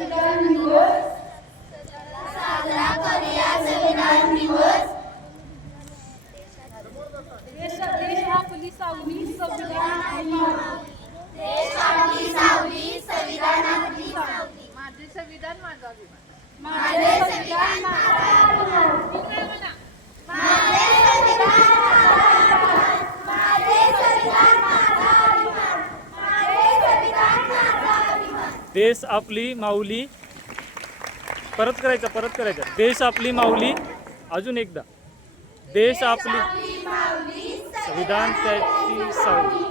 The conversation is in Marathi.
संविधान दिवस साजरा करूया संविधान दिवस. देश आपली सावली संविधान आपली मावली. देश आपली सावली संविधान आपली सावली. माझे संविधान माझा अभिमान. माझे संविधान माझा अभिमान. काय म्हणा? माझे संविधान माझा अभिमान. माझे संविधान माझा अभिमान. माझे संविधान माझा अभिमान. देश आपली माऊली. परत करायचं. देश आपली माऊली. अजून एकदा. देश आपली आपली माऊली संविधान त्याची सावली.